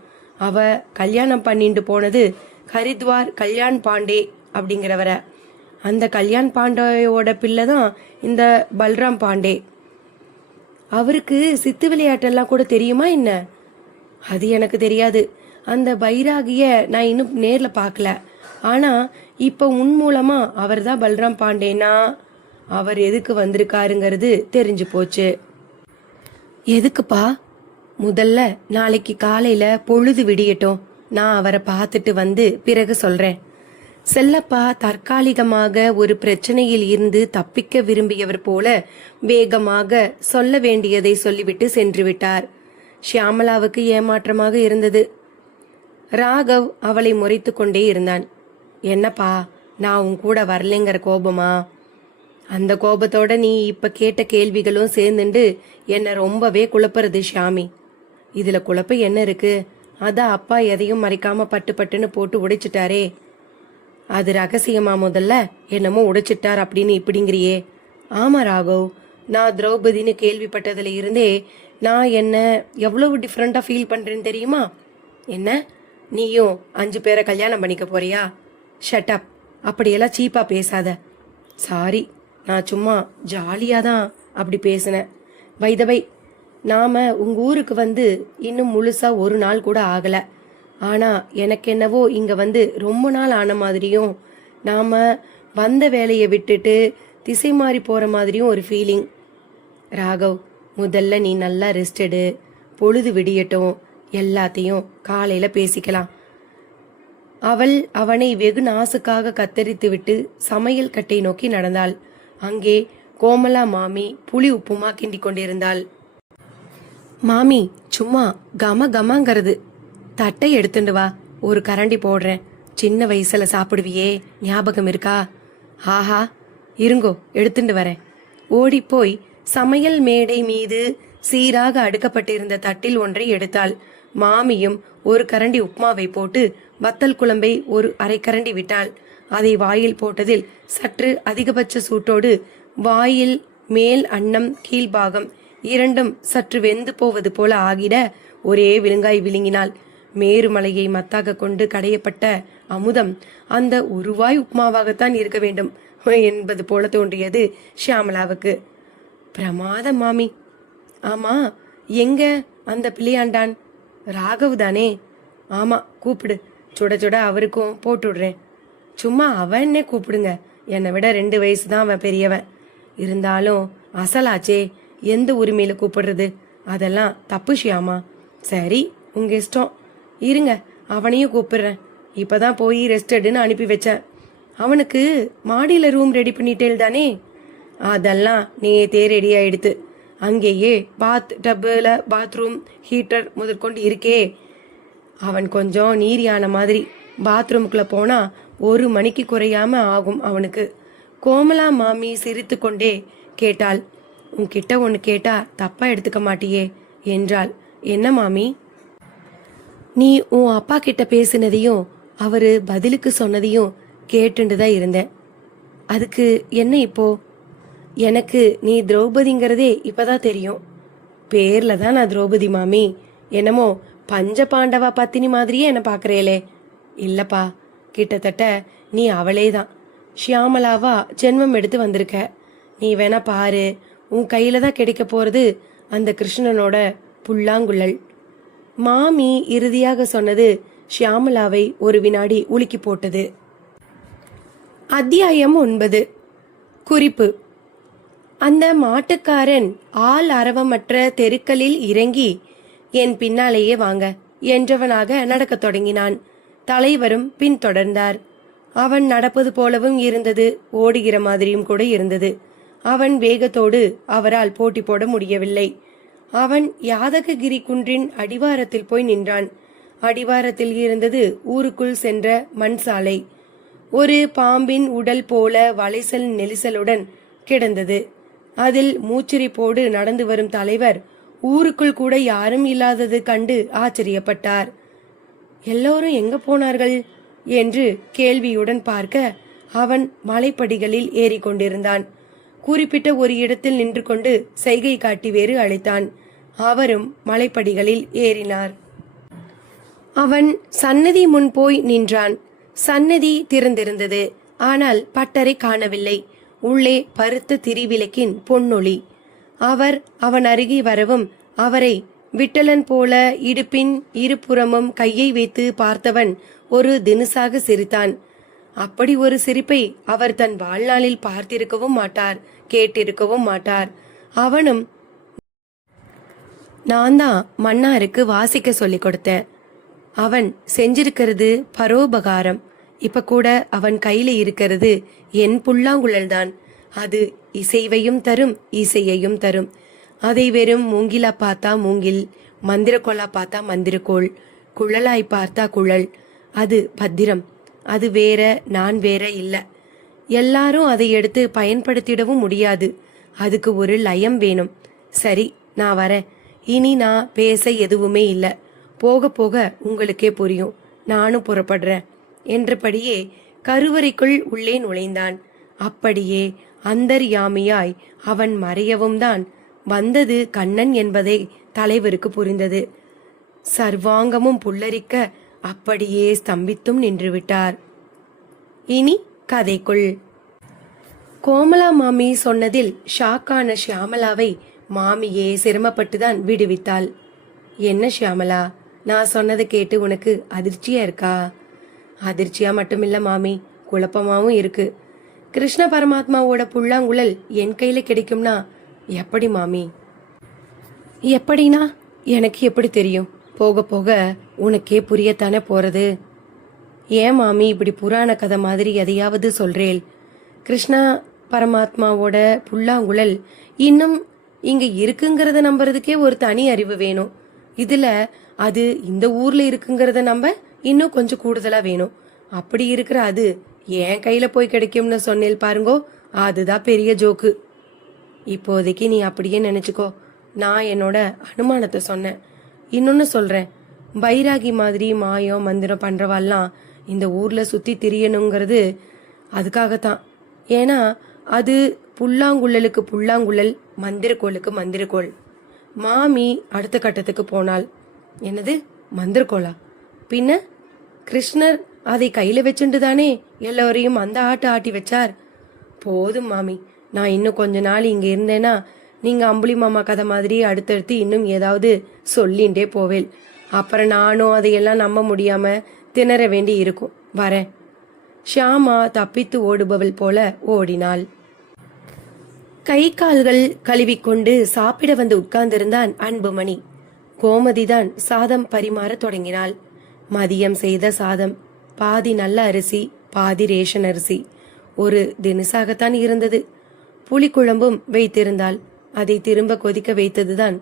அவ கல்யாணம் பண்ணிட்டு போனது ஹரித்வார் கல்யாண் பாண்டே அப்படிங்கிறவர. அந்த கல்யாண் பாண்டேயோட பிள்ளை தான் இந்த பல்ராம் பாண்டே. அவருக்கு சித்து விளையாட்டெல்லாம் கூட தெரியுமா என்ன? அது எனக்கு தெரியாது. அந்த பைராகிய நான் இன்னும் நேர்ல பார்க்கல. ஆனா இப்ப உன் மூலமா அவர் தான் பல்ராம் பாண்டேனா அவர் எதுக்கு வந்திருக்காருங்கிறது தெரிஞ்சு போச்சு. எதுக்குப்பா? முதல்ல நாளைக்கு காலையில பொழுது விடியட்டும், நான் அவரை பார்த்துட்டு வந்து பிறகு சொல்றேன். செல்லப்பா தற்காலிகமாக ஒரு பிரச்சனையில் இருந்து தப்பிக்க விரும்பியவர் போல வேகமாக சொல்ல வேண்டியதை சொல்லிவிட்டு சென்று விட்டார். ஷியாமலாவுக்கு ஏமாற்றமாக இருந்தது. ராகவ் அவளை முறைத்து கொண்டே இருந்தான். என்னப்பா, நான் உன் கூட வரலைங்கிற கோபமா? அந்த கோபத்தோட நீ இப்ப கேட்ட கேள்விகளும் சேர்ந்துண்டு என்ன ரொம்பவே குழப்பறது ஷியாமி. இதுல குழப்பம் என்ன இருக்கு? அதான் அப்பா எதையும் மறைக்காம பட்டு பட்டுன்னு போட்டு உடைச்சிட்டாரே. அது ரகசியமா? முதல்ல என்னமோ உடைச்சிட்டார் அப்படின்னு இப்படிங்கிறியே. ஆமா ராகவ், நான் திரௌபதினு கேள்விப்பட்டதுல இருந்தே நான் என்ன எவ்வளவு டிஃப்ரெண்டா ஃபீல் பண்றேன்னு தெரியுமா? என்ன, நீயும் 5 பேரை கல்யாணம் பண்ணிக்க போறியா? ஷட் அப், அப்படியெல்லாம் சீப்பா பேசாத. சாரி, நான் சும்மா ஜாலியா தான் அப்படி பேசினேன். வைதவை, நாம உங்க ஊருக்கு வந்து இன்னும் முழுசா ஒரு நாள் கூட ஆகல. ஆனா எனக்கு என்னவோ இங்க வந்து ரொம்ப நாள் ஆன மாதிரியும் நாம வந்த வேலையை விட்டுட்டு திசை மாறி போற மாதிரியும் ஒரு ஃபீலிங். ராகவ், முதல்ல நீ நல்லா ரெஸ்ட் எடு. பொழுது விடியட்டும், எல்லாத்தையும் காலையில பேசிக்கலாம். அவள் அவனை வெகு நாசுக்காக கத்தரித்து விட்டு சமையல் கட்டை நோக்கி நடந்தாள். அங்கே கோமலா மாமி புளி உப்புமா கிண்டி கொண்டிருந்தாள். மாமி, சும்மா கம கமங்கிறது. தட்டை எடுத்துண்டு வா, ஒரு கரண்டி போடுறேன். சின்ன வயசுல சாப்பிடுவியே, ஞாபகம் இருக்கா? ஆஹா, இருங்கோ எடுத்துட்டு வரேன். ஓடிப்போய் சமையல் மேடை மீது சீராக அடுக்கப்பட்டிருந்த தட்டில் ஒன்றை எடுத்தாள். மாமியும் ஒரு கரண்டி உப்மாவை போட்டு வத்தல் குழம்பை ஒரு அரை கரண்டி விட்டாள். அதை வாயில் போட்டதில் சற்று அதிகபட்ச சூட்டோடு வாயில் மேல் அன்னம் கீழ்பாகம் இரண்டும் சற்று வெந்து போவது போல ஆகிட ஒரே விழுங்காய் விழுங்கினாள். மேருமலையை மத்தாக கொண்டு கடையப்பட்ட அமுதம் அந்த ஒருவாய் உப்மாவாகத்தான் இருக்க வேண்டும் என்பது போல தோன்றியது ஷியாமளாவுக்கு. பிரமாதம் மாமி. ஆமா, எங்க அந்த பிள்ளையாண்டான்? ராகவ் தானே? ஆமா, கூப்பிடு. சுட சுட அவருக்கும் போட்டு விடுறேன். சும்மா அவனே கூப்பிடுங்க. என்னை விட 2 வயசு தான் அவன் பெரியவன். இருந்தாலும் அசலாச்சே, எந்த உரிமையில கூப்பிடுறது? அதெல்லாம் தப்பு ஷியாமா. சரி, உங்க இஷ்டம். இருங்க, அவனையும் கூப்பிடுறேன். இப்பதான் போய் ரெஸ்ட் எடுன்னு அனுப்பி வச்சேன். அவனுக்கு மாடியில ரூம் ரெடி பண்ணிட்டேல் தானே? அதெல்லாம் நேத்தே ரெடி ஆயிடுத்து. அங்கேயே பாத் டப்புல பாத்ரூம் ஹீட்டர் முதற்கொண்டு இருக்கே. அவன் கொஞ்சம் நீரியான மாதிரி. பாத்ரூமுக்குள்ள போனா 1 மணிக்கு குறையாம ஆகும் அவனுக்கு. கோமலா மாமி சிரித்து கொண்டே கேட்டாள். உன்கிட்ட ஒன்று கேட்டா தப்பா எடுத்துக்க மாட்டியே என்றாள். என்ன மாமி? நீ உன் அப்பா கிட்ட பேசினதையும் அவரு பதிலுக்கு சொன்னதையும் கேட்டுதான் இருந்தேன். அதுக்கு என்ன இப்போ? எனக்கு நீ திரௌபதிங்கிறதே இப்பதான் தெரியும். பேர்ல தான் நான் திரௌபதி மாமி. என்னமோ பஞ்ச பாண்டவா பத்தினி மாதிரியே என்ன பாக்குறேலே. இல்லப்பா, கிட்டத்தட்ட நீ அவளே தான். ஷியாமலாவா ஜென்மம் எடுத்து வந்திருக்க. நீ வேணா பாரு, உன் கையில தான் கிடைக்க போறது அந்த கிருஷ்ணனோட புல்லாங்குழல். மாமி இறுதியாக சொன்னது ஷியாமலாவை ஒரு வினாடி உலுக்கி போட்டது. அத்தியாயம் 9. குறிப்பு: அந்த மாட்டுக்காரன் ஆள் அரவமற்ற தெருக்களில் இறங்கி என் பின்னாலேயே வாங்க என்றவனாக நடக்கத் தொடங்கினான். தலைவரும் பின்தொடர்ந்தார். அவன் நடப்பது போலவும் இருந்தது, ஓடுகிற மாதிரியும் கூட இருந்தது. அவன் வேகத்தோடு அவரால் போட்டி போட முடியவில்லை. அவன் யாதககிரி குன்றின் அடிவாரத்தில் போய் நின்றான். அடிவாரத்தில் இருந்தது ஊருக்குள் சென்ற மண் சாலை. ஒரு பாம்பின் உடல் போல வளைசல் நெரிசலுடன் கிடந்தது. அதில் மூச்சிரிப்போடு நடந்து வரும் தலைவர் ஊருக்குள் கூட யாரும் இல்லாதது கண்டு ஆச்சரியப்பட்டார். எல்லோரும் எங்க போனார்கள் என்று கேள்வியுடன் பார்க்க அவன் மலைப்படிகளில் ஏறிக்கொண்டிருந்தான். குறிப்பிட்ட ஒரு இடத்தில் நின்று கொண்டு செய்கை காட்டி வேறு அழைத்தான். அவரும் மலைப்படிகளில் ஏறினார். அவன் சன்னதி முன் போய் நின்றான். சன்னதி திறந்திருந்தது. ஆனால் பட்டரை காணவில்லை. உள்ளே பருத்த திரிவிளக்கின் பொன்னொளி. அவர் அவன் அருகே வரவும் அவரை விட்டலன் போல இடுப்பின் இருபுறமும் கையை வைத்து பார்த்தவன் ஒரு தினுசாக சிரித்தான். அப்படி ஒரு சிரிப்பை அவர் தன் வாழ்நாளில் பார்த்திருக்கவும் மாட்டார், கேட்டிருக்கவும் மாட்டார். அவனும், நான் தான் மன்னாருக்கு வாசிக்க சொல்லிக் கொடுத்தேன். அவன் செஞ்சிருக்கிறது பரோபகாரம். இப்ப கூட அவன் கையில இருக்கிறது என் புல்லாங்குழல் தான். அது இசைவையும் தரும், இசையையும் தரும். அதை வெறும் மூங்கிலா பார்த்தா மூங்கில், மந்திரக்கோளா பார்த்தா மந்திரக்கோள், குழலாய் பார்த்தா குழல். அது பத்திரம். அது வேற, நான் வேற இல்ல. எல்லாரும் அதை எடுத்து பயன்படுத்திடவும் முடியாது. அதுக்கு ஒரு லயம் வேணும். சரி, நான் வரேன். இனி நான் பேச எதுவுமே இல்ல. போக போக உங்களுக்கே புரியும். நானும் புறப்படுறேன் என்றபடியே கருவறைக்குள் உள்ளே நுழைந்தான். அப்படியே அந்தர்யாமியாய் அவன் மறையவும் தான் வந்தது கண்ணன் என்பதை தலைவருக்கு புரிந்தது. சர்வாங்கமும் புல்லரிக்க அப்படியே ஸ்தம்பித்தும் நின்றுவிட்டார். இனி கதைக்குள். கோமலா மாமி சொன்னதில் ஷாக்கான ஷியாமலாவை மாமியே சிரமப்பட்டுதான் விடுவித்தாள். என்ன ஷியாமலா, நான் சொன்னதை கேட்டு உனக்கு அதிர்ச்சியா இருக்கா? அதிர்ச்சியா மட்டுமில்ல மாமி, குழப்பமாவும் இருக்கு. கிருஷ்ண பரமாத்மாவோட புல்லாங்குழல் என் கையில கிடைக்கும்னா எப்படி மாமி? எப்படினா எனக்கு எப்படி தெரியும்? போக போக உனக்கே புரியத்தானே போறது. ஏன் மாமி இப்படி புராண கதை மாதிரி எதையாவது சொல்றேல்? கிருஷ்ணா பரமாத்மாவோட புல்லாங்குழல் இன்னும் இங்க இருக்குங்கிறத நம்புறதுக்கே ஒரு தனி அறிவு வேணும். இதுல அது இந்த ஊர்ல இருக்குங்கிறத நம்ப இன்னும் கொஞ்சம் கூடுதலா வேணும். அப்படி இருக்கிற அது என் கையில போய் கிடைக்கும்னு சொன்னேல் பாருங்கோ, அதுதான் பெரிய ஜோக்கு. இப்போதைக்கு நீ அப்படியே நினைச்சுக்கோ. நான் என்னோட அனுமானத்தை சொன்னேன். இன்னொன்னு சொல்றேன், பைராகி மாதிரி மாயம் மந்திரம் பண்றவாள்லாம் இந்த ஊர்ல சுத்தி திரியணுங்கிறது அதுக்காகத்தான். ஏன்னா அது புல்லாங்குழலுக்கு புல்லாங்குழல், மந்திரக்கோளுக்கு மந்திரக்கோள். மாமி அடுத்த கட்டத்துக்கு போனாள். என்னது மந்திரக்கோளா? பின்ன கிருஷ்ணர் அதை கையில வச்சுட்டு தானே எல்லோரையும் அந்த ஆட்டு ஆட்டி வச்சார். போதும் மாமி, நான் இன்னும் கொஞ்ச நாள் இங்க இருந்தேன்னா நீங்க அம்புலி மாமா கதை மாதிரி அடுத்தடுத்து இன்னும் ஏதாவது சொல்லிண்டே போவேல். அப்புறம் நானும் அதையெல்லாம் நம்ப முடியாம திணற வேண்டி இருக்கும். வரேன். ஷியாமா தப்பித்து ஓடுபவள் போல ஓடினாள். கை கால்கள் கழுவிக்கொண்டு சாப்பிட வந்து உட்கார்ந்திருந்தான் அன்புமணி. கோமதிதான் சாதம் பரிமாற தொடங்கினாள். மதியம் செய்த சாதம், பாதி நல்ல அரிசி பாதி ரேஷன் அரிசி. ஒரு தினசாகத்தான் இருந்தது. புளிக்குழம்பும் வைத்திருந்தாள். அதை திரும்ப கொதிக்க வைத்ததுதான்.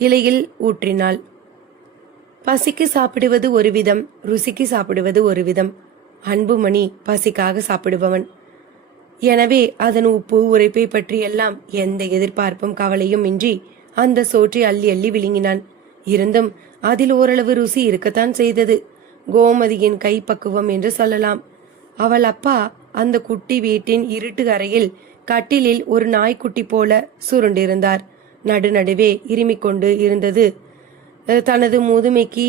இலையில் ஊற்றினாள். பசிக்கு சாப்பிடுவது ஒரு விதம், ருசிக்கு சாப்பிடுவது ஒரு விதம். அன்புமணி பசிக்காக சாப்பிடுபவன். எனவே அதன் உப்பு உரைப்பை பற்றி எல்லாம் எந்த எதிர்பார்ப்பும் கவலையும் இன்றி அந்த சோற்றை அள்ளி அள்ளி விழுங்கினான். இருந்தும் அதில் ஓரளவு ருசி இருக்கத்தான் செய்தது. கோமதியின் கை பக்குவம் என்று சொல்லலாம். அவள் அப்பா அந்த குட்டி வீட்டின் இருட்டு அறையில் கட்டிலில் ஒரு நாய்க்குட்டி போல சுருண்டிருந்தார். நடுநடுவே இருமிக்கொண்டு இருந்தது. தனது முதுமைக்கு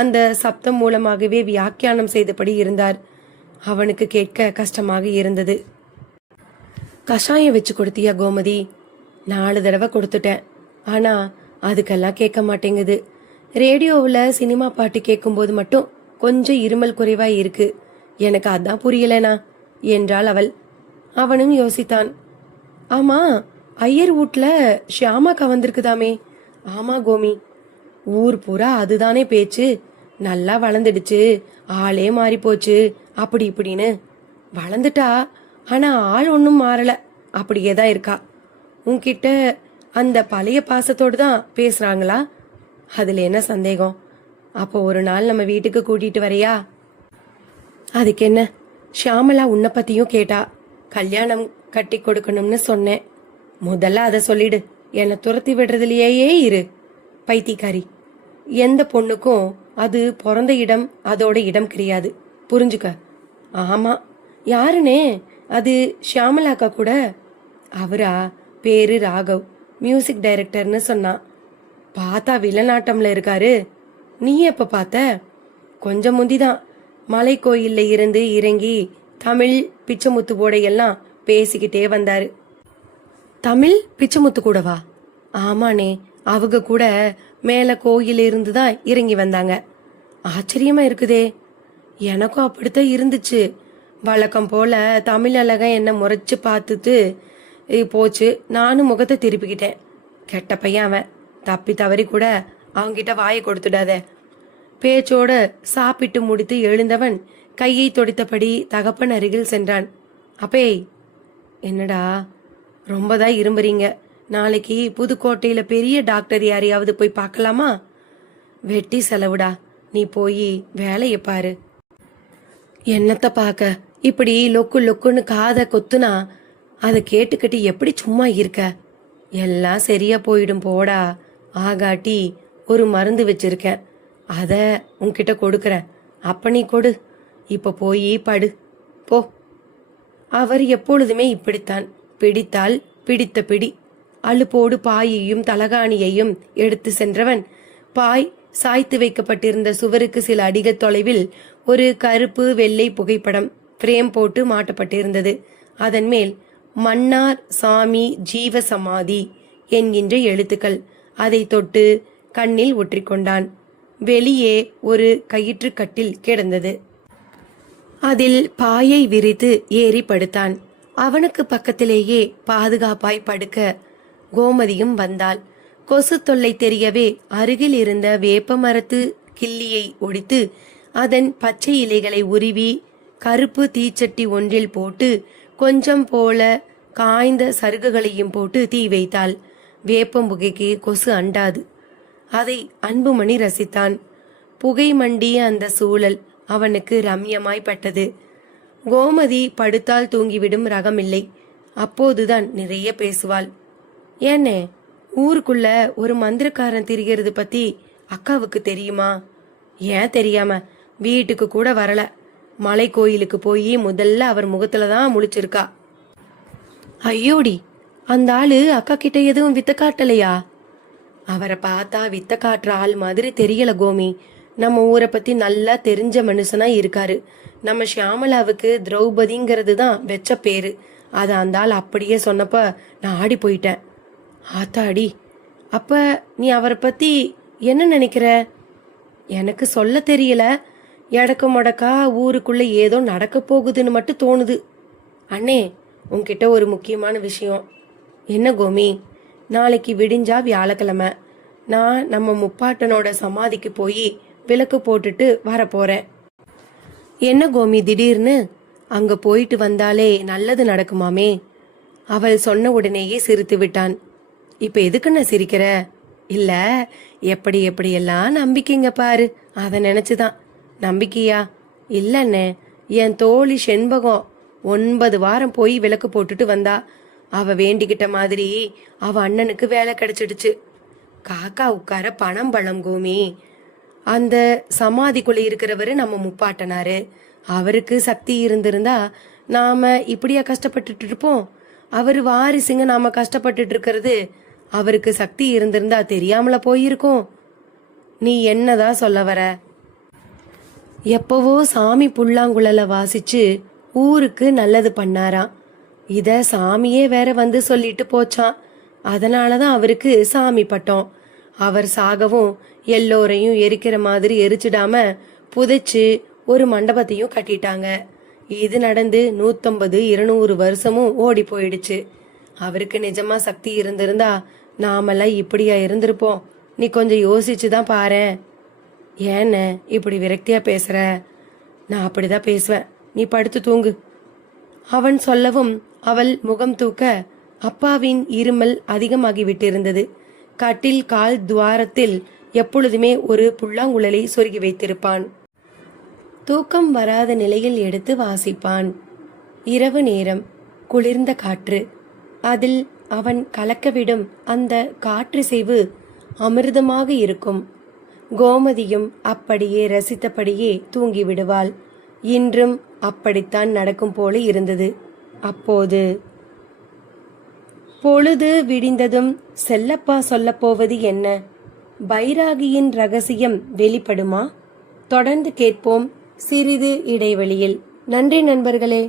அந்த சப்தம் மூலமாகவே வியாக்கியானம் செய்தபடி இருந்தார். அவனுக்கு கேட்க கஷ்டமாக இருந்தது. கஷாயம் வச்சு கொடுத்தியா கோமதி? 4 தடவை கொடுத்துட்டேன். ஆனா அதுக்கெல்லாம் கேட்க மாட்டேங்குது. ரேடியோவில் சினிமா பாட்டு கேட்கும்போது மட்டும் கொஞ்சம் இருமல் குறைவாய் இருக்கு. எனக்கு அதான் புரியலனா என்றாள் அவள். அவனும் யோசித்தான். ஆமா, ஐயர் வீட்ல ஷியாமாக்கா வந்திருக்குதாமே? ஆமா கோமி, ஊர் பூரா அதுதானே பேச்சு. நல்லா வளர்ந்துடுச்சு, ஆளே மாறி போச்சு, அப்படி இப்படின்னு. வளர்ந்துட்டா, ஆனா ஆள் ஒன்னும் மாறல, அப்படியே தான் இருக்கா. உன்கிட்ட அந்த பழைய பாசத்தோடு தான் பேசுறாங்களா? அதுல என்ன சந்தேகம்? அப்போ ஒரு நாள் நம்ம வீட்டுக்கு கூட்டிட்டு வரையா? அதுக்கு என்ன, ஷியாமலா உன்னை பத்தியும் கேட்டா. கல்யாணம் கட்டி கொடுக்கணும்னு சொன்னேன். முதல்ல அதை சொல்லிடு. என்னை துரத்தி விடுறதுலயே இரு. பைத்தியக்காரி. எந்த பொண்ணுக்கும் அது பிறந்த இடம் அதோட இடம் கிடையாது, புரிஞ்சுக்க. ஆமா, யாருனே? அது ஷியாமலாக்கா கூட. அவரா? பேரு ராகவ், மியூசிக் டைரக்டர்னு சொன்னான். பார்த்தா வில்லநாட்டம்ல இருக்காரு. நீ எப்ப பார்த்த? கொஞ்சம் முந்திதான். மலை கோயில்ல இருந்து இறங்கி தமிழ் பிச்சைமுத்து போடையெல்லாம் பேசிக்கிட்டே வந்தாரு. தமிழ் பிச்சைமுத்து கூடவா? ஆமாண்ணே, அவங்க கூட மேல கோயில் இருந்து தான் இறங்கி வந்தாங்க. ஆச்சரியமா இருக்குதே. எனக்கும் அப்படித்தான் இருந்துச்சு. வழக்கம் போல தமிழ் அழகன் என்ன முறைச்சு பார்த்துட்டு போச்சு. நானும் முகத்தை திருப்பிக்கிட்டேன். கெட்ட பையன் அவன். தப்பி தவறி கூட அவங்கிட்ட வாயை கொடுத்துடாத. பேச்சோட சாப்பிட்டு முடித்து எழுந்தவன் கையை தொடித்தபடி தகப்பன் அருகில் சென்றான். அப்பே, என்னடா ரொம்பதான் இரும்புறீங்க? நாளைக்கு புதுக்கோட்டையில பெரிய டாக்டர் யாரையாவது போய் பார்க்கலாமா? வெட்டி செலவுடா, நீ போய் வேலைய பாரு. என்னத்த பார்க்க? இப்படி லொக்கு லொக்குன்னு காதை கொத்துனா அதை கேட்டுக்கிட்டு எப்படி சும்மா இருக்க? எல்லாம் சரியா போயிடும் போடா. ஆகாட்டி ஒரு மருந்து வச்சிருக்கேன், அத உன்கிட்ட கொடுக்கறேன். அப்ப நீ கொடு. இப்ப போய் படு போ. அவர் எப்பொழுதுமே இப்படித்தான். பிடித்தால் பிடித்த பிடி. அலுப்போடு பாயையும் தலகாணியையும் எடுத்து சென்றவன் பாய் சாய்த்து வைக்கப்பட்டிருந்த சுவருக்கு சில அடிகள் தொலைவில் ஒரு கருப்பு வெள்ளை புகைப்படம் பிரேம் போட்டு மாட்டப்பட்டிருந்தது. அதன் மேல் மன்னார் சாமி ஜீவ சமாதி என்கின்ற எழுத்துக்கள். அதை தொட்டு கண்ணில் ஒற்றிக்கொண்டான். வெளியே ஒரு கயிற்றுக்கட்டில் கிடந்தது. அதில் பாயை விரித்து ஏறி படுத்தான். அவனுக்கு பக்கத்திலேயே பாதுகாப்பாய் படுக்க கோமதியும் வந்தாள். கொசு தொல்லை தெரியவே அருகில் இருந்த வேப்ப மரத்து கிள்ளியை ஒடித்து அதன் பச்சை இலைகளை உருவி கருப்பு தீச்சட்டி ஒன்றில் போட்டு கொஞ்சம் போல காய்ந்த சருகுகளையும் போட்டு தீ வைத்தாள். வேப்பம் புகைக்கு கொசு அண்டாது. அதை அன்புமணி ரசித்தான். புகை மண்டிய அந்த சூழல் அவனுக்கு ரம்யமாய்ப்பட்டது. கோமதி படுத்தால் தூங்கிவிடும் ரகமில்லை. அப்போதுதான் நிறைய பேசுவாள். ஏன்னே, ஊருக்குள்ள ஒரு மந்திரக்காரன் திரிகிறது பத்தி அக்காவுக்கு தெரியுமா? ஏன் தெரியாம வீட்டுக்கு கூட வரல. மலை கோயிலுக்கு போய் முதல்ல அவர் முகத்துல தான் முழிச்சிருக்கா. ஐயோடி, அந்த ஆளு அக்கா கிட்ட எதுவும் வித்த காட்டலையா? அவரை பார்த்தா வித்த காட்டுற ஆள் மாதிரி தெரியல கோமி. நம்ம ஊரை பத்தி நல்லா தெரிஞ்ச மனுஷனா இருக்காரு. நம்ம ஷியாமலாவுக்கு திரௌபதிங்கிறது தான் வெச்ச பேரு. அதை அந்த ஆள் அப்படியே சொன்னப்ப நான் ஆடி போயிட்டேன். ஆத்தாடி, அப்ப நீ அவரை பத்தி என்ன நினைக்கிற? எனக்கு சொல்ல தெரியல. எடக்கு முடக்கா ஊருக்குள்ள ஏதோ நடக்க போகுதுன்னு மட்டும் தோணுது. அண்ணே, உன்கிட்ட ஒரு முக்கியமான விஷயம். என்ன கோமி? நாளைக்கு விடிஞ்சா வியாழக்கிழமை. நான் நம்ம முப்பாட்டனோட சமாதிக்கு போய் விளக்கு போட்டுட்டு வரப்போறேன். என்ன கோமி திடீர்னு? அங்க போயிட்டு வந்தாலே நல்லது நடக்குமாமே. அவள் சொன்ன உடனேயே சிரித்து விட்டான். இப்ப எதுக்குன்னு சிரிக்கிற? இல்ல, எப்படியெல்லாம் நம்பிக்கைங்க பாரு, அதை நினைச்சுதான். நம்பிக்கையா? இல்லண்ணே, என் தோழி செண்பகம் 9 வாரம் போய் விளக்கு போட்டுட்டு வந்தா. அவ வேண்டிக்கிட்ட மாதிரி அவ அண்ணனுக்கு வேலை கிடைச்சிடுச்சு. காக்கா உட்கார பணம் பழம் கோமி. அந்த சமாதிக்குள்ள இருக்கிறவரு நம்ம முப்பாட்டனாரு. அவருக்கு சக்தி இருந்திருந்தா நாம இப்படியா கஷ்டப்பட்டுட்டு இருப்போம்? அவரு வாரிசுங்க நாம கஷ்டப்பட்டுட்டு இருக்கிறது அவருக்கு சக்தி இருந்திருந்தா தெரியாமல போயிருக்கும். நீ என்னதான் சொல்ல வர? எப்பவோ சாமி புல்லாங்குழல வாசிச்சு ஊருக்கு நல்லது பண்ணாராம். இத சாமியே வேற வந்து சொல்லிட்டு போச்சான். அதனாலதான் அவருக்கு சாமி பட்டம். அவர் சாகவும் எல்லோரையும் எரிக்கிற மாதிரி எரிச்சிடாம புதைச்சு ஒரு மண்டபத்தையும் கட்டிட்டாங்க. இது நடந்து 150-200 வருஷமும் ஓடி போயிடுச்சு. அவருக்கு நிஜமா சக்தி இருந்திருந்தா நாமெல்லாம் இப்படியா இருந்திருப்போம்? நீ கொஞ்சம் யோசிச்சுதான் பாரேன். ஏன்ன இப்படி விரக்தியா பேசுற? நான் அப்படிதான் பேசுவேன். நீ படுத்து தூங்கு. அவன் சொல்லவும் அவள் முகம் தூக்க அப்பாவின் இருமல் அதிகமாகிவிட்டிருந்தது. கட்டில் கால் துவாரத்தில் எப்பொழுதுமே ஒரு புல்லாங்குழலை சொருகி வைத்திருப்பான். தூக்கம் வராத நிலையில் எடுத்து வாசிப்பான். இரவு நேரம், குளிர்ந்த காற்று. அதில் அவன் கலக்கவிடும் அந்த காற்றிசைவு அமிர்தமாக இருக்கும். கோமதியும் அப்படியே ரசித்தபடியே தூங்கிவிடுவாள். இன்றும் அப்படித்தான் நடக்கும் போல இருந்தது. அப்போது பொழுது விடிந்ததும் செல்லப்பா சொல்லப்போவது என்ன? பைராகியின் ரகசியம் வெளிப்படுமா? தொடர்ந்து கேட்போம் சிறிது இடைவெளியில். நன்றி நண்பர்களே.